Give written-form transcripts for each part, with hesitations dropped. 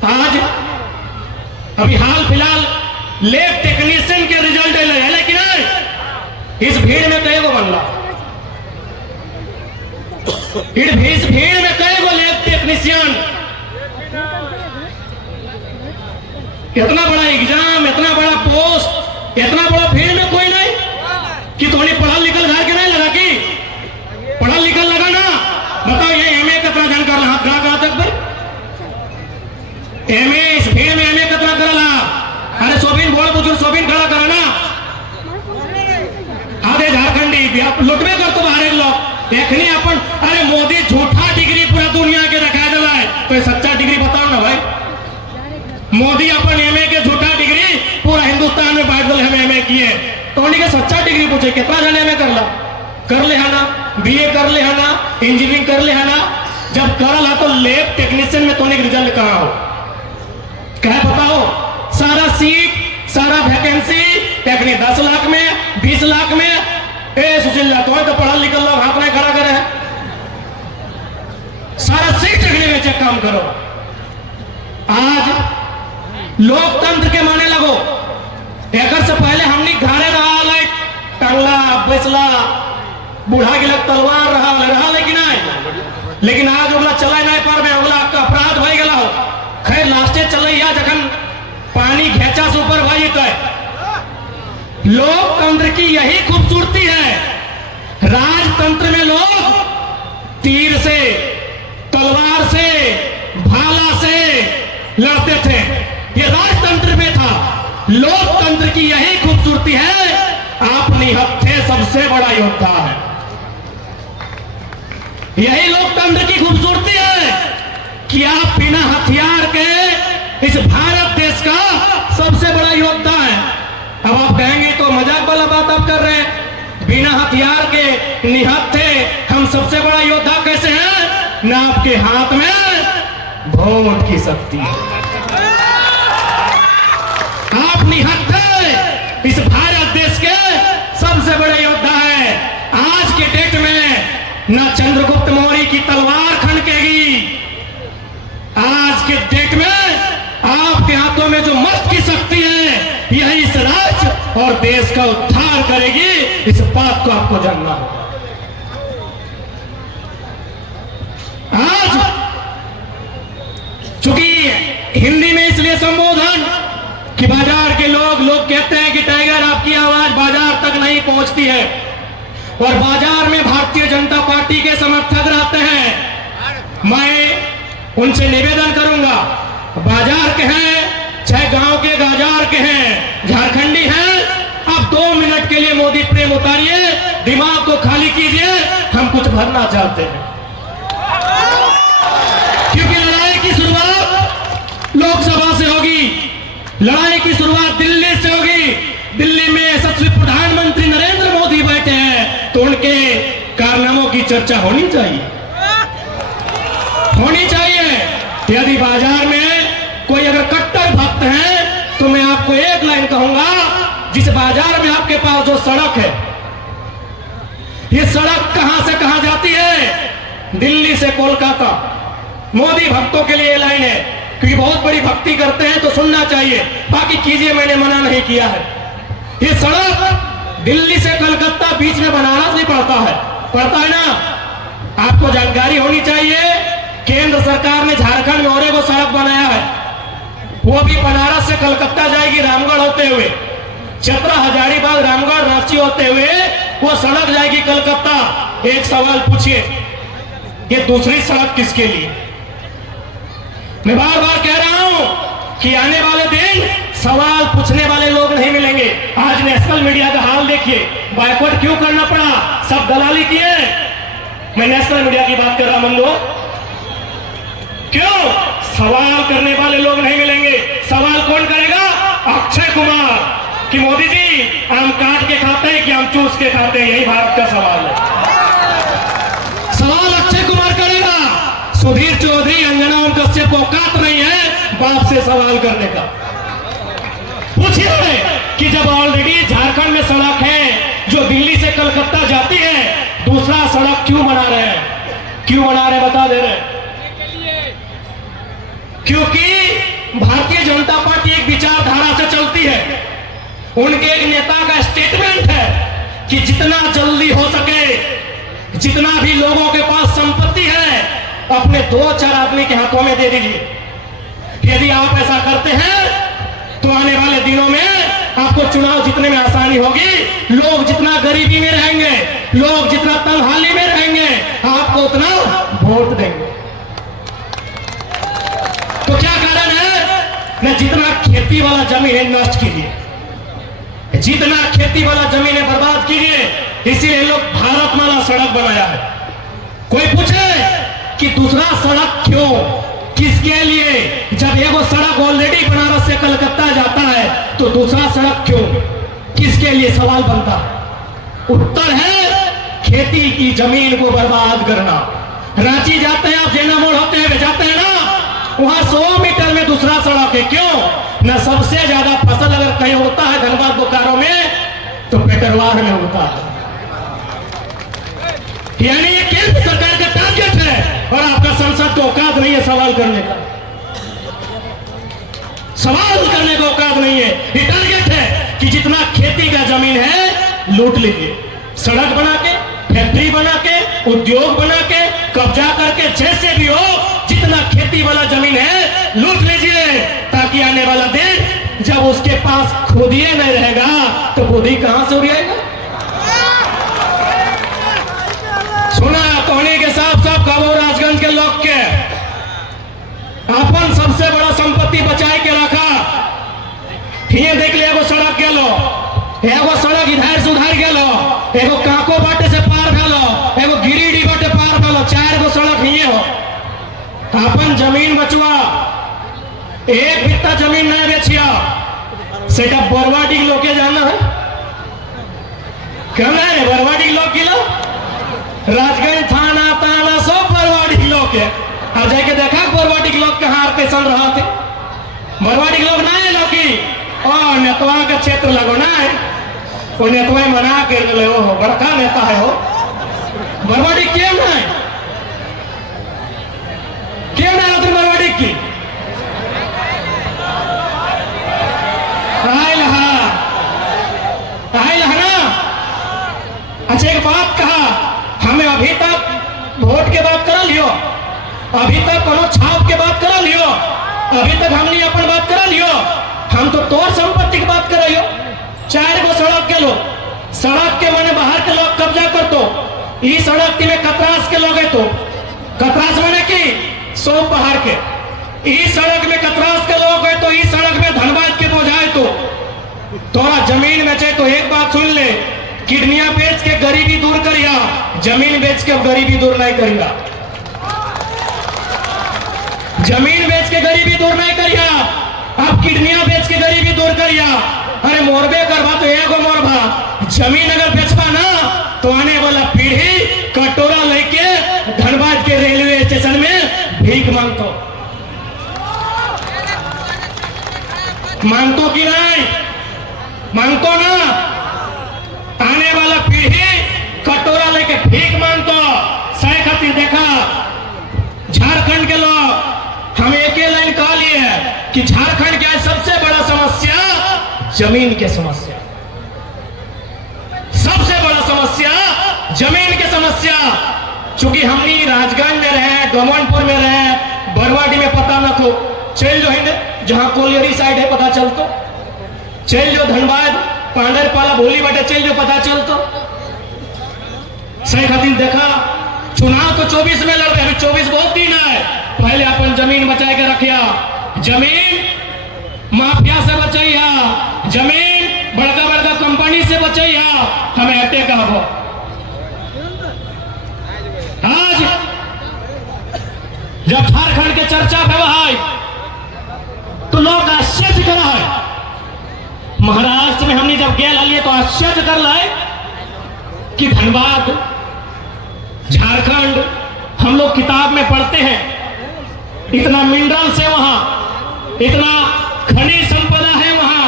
आज अभी हाल फिलहाल लैब टेक्नीशियन के रिजल्ट है, लेकिन इस भीड़ में कई गो बनला, इस भीड़ में कई गो लैब टेक्नीशियन, इतना बड़ा एग्जाम, इतना बड़ा पोस्ट, इतना बड़ा भीड़ में कोई नहीं कि थोड़ी पढ़ा लिखल घर के नहीं लगा, कि पढ़ा लिखल लगा ना। बताओ ये एमए कितना जन कर रहा, हाथ खड़ा करा तक भाई एमए, इस भीड़ में एमए कितना कर रहा। अरे सोबिन बोल बुजुर्ग, सोबिन खड़ा करा ना। आधे झारखंडी लुटवे कर तो बाहर लोग देखने अपन। अरे मोदी झूठा डिग्री पूरा दुनिया के रखा दिला है, तो सच्चा डिग्री बताओ ना भाई। मोदी अपन एमए के झूठा डिग्री पूरा हिंदुस्तान में बांट दिल, हम एमए किए, तो उन्हीं के सच्चा डिग्री पूछे कितना जन एमए कर ले है ना, बीए कर ले है ना, इंजीनियरिंग कर ले है ना। जब करल है तो लैब टेक्नीशियन में तो रिजल्ट कहाँ हो, क्या बताओ। सारा सीट, सारा वैकेंसी टेक्नी 10 लाख में, 20 लाख में। ए सुशीला तो पढ़ा लिखल लोग हाथ नहीं खड़ा करे, सारा सीट टेक्नी में चेक काम करो। आज लोकतंत्र के माने लगो, एक से पहले हमने घरे रहा लाइक टंगला बैसला, बूढ़ा के लग तलवार रहा लेकिन नहीं, लेकिन आज ओगला चला नहीं पर में ओगला का अपराध हो गया हो। खैर लास्टे चलैया जखन पानी घेचा से ऊपर भाई तय। लोकतंत्र की यही खूबसूरती है। राजतंत्र में लोग तीर से, तलवार से, भाला से लड़ते थे, ये राजतंत्र में था। लोकतंत्र की यही खूबसूरती है, आप निहत्थे सबसे बड़ा योद्धा है। यही लोकतंत्र की खूबसूरती है कि आप बिना हथियार के इस भारत देश का सबसे बड़ा योद्धा है। अब आप कहेंगे तो मजाक वाला बात आप कर रहे हैं, बिना हथियार के निहत्थे हम सबसे बड़ा योद्धा कैसे हैं? ना आपके हाथ में वोट की शक्ति है, आप निहत्थे इस भारत देश के सबसे बड़े योद्धा है। आज के डेट में ना चंद्रगुप्त मौर्य की तलवार खनकेगी, आज के डेट में आपके हाथों में जो मस्त की शक्ति है यही इस राज्य और देश का उद्धार करेगी। इस बात को आपको जानना होगा। आज चूंकि हिंदी में इसलिए संबोधन कि बाजार के लोग कहते हैं कि टाइगर आपकी आवाज बाजार तक नहीं पहुंचती है, और बाजार में भारतीय जनता पार्टी के समर्थक रहते हैं। मैं उनसे निवेदन करूंगा, बाजार के हैं चाहे गांव के बाजार के हैं, झारखंडी हैं, आप 2 मिनट के लिए मोदी प्रेम उतारिए, दिमाग को खाली कीजिए, हम कुछ भरना चाहते हैं। क्योंकि लड़ाई की शुरुआत लोकसभा से होगी, लड़ाई की शुरुआत दिल्ली से होगी। दिल्ली में यशस्वी प्रधानमंत्री नरेंद्र मोदी बैठे हैं, तो उनके कारनामों की चर्चा होनी चाहिए। यदि बाजार में कोई अगर कट्टर भक्त है तो मैं आपको एक लाइन कहूंगा, जिस बाजार में आपके पास जो सड़क है, ये सड़क कहां से कहां जाती है? दिल्ली से कोलकाता। मोदी भक्तों के लिए लाइन है, क्योंकि बहुत बड़ी भक्ति करते हैं तो सुनना चाहिए, बाकी कीजिए, मैंने मना नहीं किया है। ये सड़क दिल्ली से कलकत्ता बीच में बनारस नहीं पड़ता है ना। आपको जानकारी होनी चाहिए, केंद्र सरकार ने झारखंड में और एक सड़क बनाया है, वो भी बनारस से कलकत्ता जाएगी, रामगढ़ होते हुए, चतरा, हजारीबाग, रामगढ़, रांची होते हुए वो सड़क जाएगी कलकत्ता। एक सवाल पूछिए, ये दूसरी सड़क किसके लिए? मैं बार बार कह रहा हूं कि आने वाले दिन सवाल पूछने वाले लोग नहीं मिलेंगे। आज नेशनल मीडिया का हाल देखिए, बायकॉट क्यों करना पड़ा? सब दलाली किए। मैं नेशनल मीडिया की बात कर रहा हूं, बंधुओं, क्यों? सवाल करने वाले लोग नहीं मिलेंगे। सवाल कौन करेगा? अक्षय कुमार, कि मोदी जी आम काट के खाते हैं कि आम चूस के खाते हैं? यही भारत का सवाल है। सवाल अक्षय कुमार करेगा। सुधीर चौधरी, अंजना ओम कश्यप को औकात नहीं है बाप से सवाल करने का। पूछिए कि जब ऑलरेडी झारखंड में सड़क है जो दिल्ली से कलकत्ता जाती है, दूसरा सड़क क्यों बना रहे हैं? क्यों बना रहे? बता दे रहे, क्योंकि भारतीय जनता पार्टी एक विचारधारा से चलती है। उनके एक नेता का स्टेटमेंट है कि जितना जल्दी हो सके, जितना भी लोगों के पास संपत्ति है, अपने 2-4 आदमी के हाथों में दे दीजिए। यदि आप ऐसा करते हैं तो आने वाले दिनों में आपको चुनाव जीतने में आसानी होगी। लोग जितना गरीबी में रहेंगे, लोग जितना तंगहाली में रहेंगे, आपको उतना वोट देंगे। तो क्या कारण है? न जितना खेती वाला जमीन है नष्ट कीजिए, जितना खेती वाला जमीन है बर्बाद कीजिए। इसीलिए लोग भारतमाला सड़क बनाया है। कोई पूछे कि दूसरा सड़क क्यों, किसके लिए? जब एगो सड़क ऑलरेडी बनारस से कलकत्ता जाता है तो दूसरा सड़क क्यों, किसके लिए? सवाल बनता है। उत्तर है खेती की जमीन को बर्बाद करना। रांची जाते हैं आप, जेना मोड़ होते हुए जाते हैं ना, वहां 100 मीटर में दूसरा सड़क है। क्यों? न सबसे ज्यादा फसल अगर कहीं होता है धनबाद बोकारो में तो पेटरवार में होता है। यानी ये केंद्र सरकार का टारगेट है और आपका संसद को औकात नहीं है सवाल करने का। सवाल करने का औकात नहीं है। ये टारगेट है कि जितना खेती का जमीन है लूट लीजिए, सड़क बना के, फैक्ट्री बना के, उद्योग बना के, कब्जा करके, जैसे भी हो जितना खेती वाला जमीन है लूट लीजिए, ताकि आने वाला दिन जब उसके पास खुदिए नहीं रहेगा तो बुद्धि कहां से उड़ेगा। सुना कहानी के साफ साफ कहो, राजगंज के लोग के अपन सबसे बड़ा संपत्ति बचाई के रखा। ये देख लिया, एगो सड़क गेलो, एगो सड़क इधर से उधर गेलो, एगो काको बाटे से पार भेलो, एगो गिरिडीह बाटे पार भेलो, 4 गो सड़क ही हो। अपन जमीन बचवा, एक बित्ता जमीन नहीं बेचिया, सेटा बरवाडी लोग के जाना है क्या? है बरवाडी लोग किलो, राजगंज थाना ताना सब बरवाडी लोग के। आ जाके देखा बरवाडी लोग के हार कैसन रहा थे। बरवाडी लोग ना है लोग की और नेतवा का क्षेत्र लगो ना है, वो नेतवा मना के ले हो बड़का नेता है हो। बरवाडी क्यों ना है, क्यों ना है बरवाडी की? अच्छा एक बात कहा, हमें अभी तक वोट के बात करा लियो, अभी तक कोनो छाप के बात करा लियो, अभी तक हमने अपन बात करा लियो। हम तो तोर संपत्ति की बात कर रही हो। 4 गो सड़क के लोग, सड़क के माने बाहर के लोग कब्जा कर तो ई सड़क में कतरास के लोग है तो कतरास माने की 100 पहाड़ के, ई सड़क में कतरास के लोग है तो ई सड़क में धनबाद के बोझाए तो तोरा जमीन बेचे तो एक बात सुन ले, किडनियां बेच के गरीबी दूर करिया, जमीन बेच के गरीबी दूर नहीं करिया। जमीन बेच के गरीबी दूर नहीं करिया, अब किडनियां बेच के गरीबी दूर करिया। अरे मोरबे करवा तो एगो मोरबा, जमीन अगर बेचबा ना तो आने वाला पीढ़ी कटोरा लेके धनबाद के रेलवे स्टेशन में भीख मांगतो कि नहीं? मांगतो ना। आने वाला पीढ़ी कटोरा लेके भीख मांगतो। सही खातिर देखा झारखंड के लोग हम एक ही लाइन कह लिए कि झारखंड की सबसे बड़ा समस्या जमीन की समस्या, सबसे बड़ा समस्या जमीन की समस्या। चूंकि हमनी राजगंज में रहे, डोमनपुर में रहे, बरवाडी में पता न तो चल जो है जहां कोलियरी साइड है पता चलतो, चल जो धनबाद पांडरपाला भोली बटे चल जो पता चलतो। सही खातिर देखा चुनाव तो 24 में लड़ रहे, अभी 24 बहुत दिन है। पहले अपन जमीन बचा के रखिया, जमीन माफिया से बचैया, जमीन बड़का बड़का कंपनी से बचैया, हमें हटे कहबो। आज जब झारखंड के चर्चा है तो लोग आश्चर्य कर रहा है। महाराष्ट्र में हमने जब गया लिए तो आश्चर्य कर रहा है कि धनबाद, झारखंड, हम लोग किताब में पढ़ते हैं इतना मिनरल्स है वहां, इतना खनिज संपदा है वहां,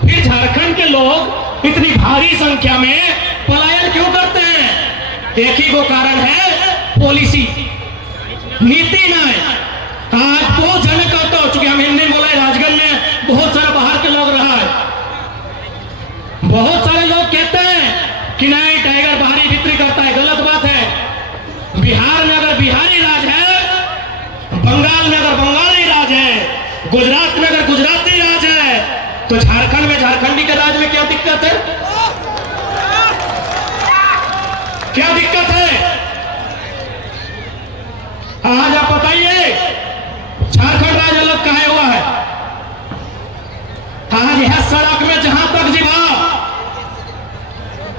फिर झारखंड के लोग इतनी भारी संख्या में पलायन क्यों करते हैं? एक ही वो कारण है, पॉलिसी, नीति नहीं। आज बहुत जने कहते हो, चूंकि हम हिंदी बोले, राजगंज में बहुत सारे बाहर के लोग रहा है, बहुत सारे लोग कहते हैं कि नहीं टाइगर बाहरी भीतरी करता है, गलत बात है। बिहार में अगर बिहारी राज है, बंगाल में अगर बंगाली राज है, गुजरात में अगर गुजराती राज है, तो झारखंड में झारखंडी के राज में क्या दिक्कत है? क्या दिक्कत है? आज आप बताइए, झारखंड राज्य अलग काहे हुआ है? आज यह सड़क में जहां तक जीवा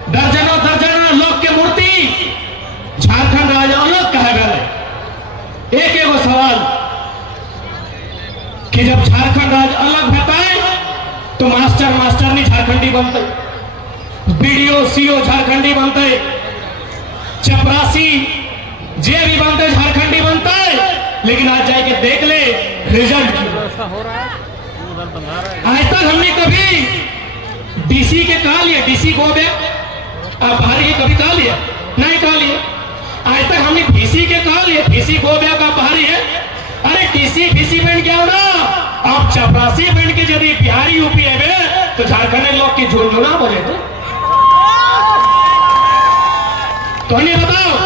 दर्जनों दर्जनों लोग की मूर्ति, झारखंड राज्य अलग कहे गए। एक एगो सवाल कि जब झारखंड राज्य अलग होता है तो मास्टर मास्टरनी झारखंडी बनते, बीडीओ सीओ झारखंडी बनते, चपरासी जे भी बनते झारखंडी बनता है। लेकिन आज जाके देख ले रिजल्ट आज तक हमने कभी डीसी के कहा लिया, डीसी को बाहर के कभी कहा लिया नहीं, कहा लिया। आज तक हमने डीसी के कहा लिया, डीसी को का बाहरी है। अरे डीसी डीसी बन गया हो ना, अब चपरासी बन के यदि बिहारी यूपी है तो झारखंड लोग की झुनझुना बजे तो नहीं बताओ।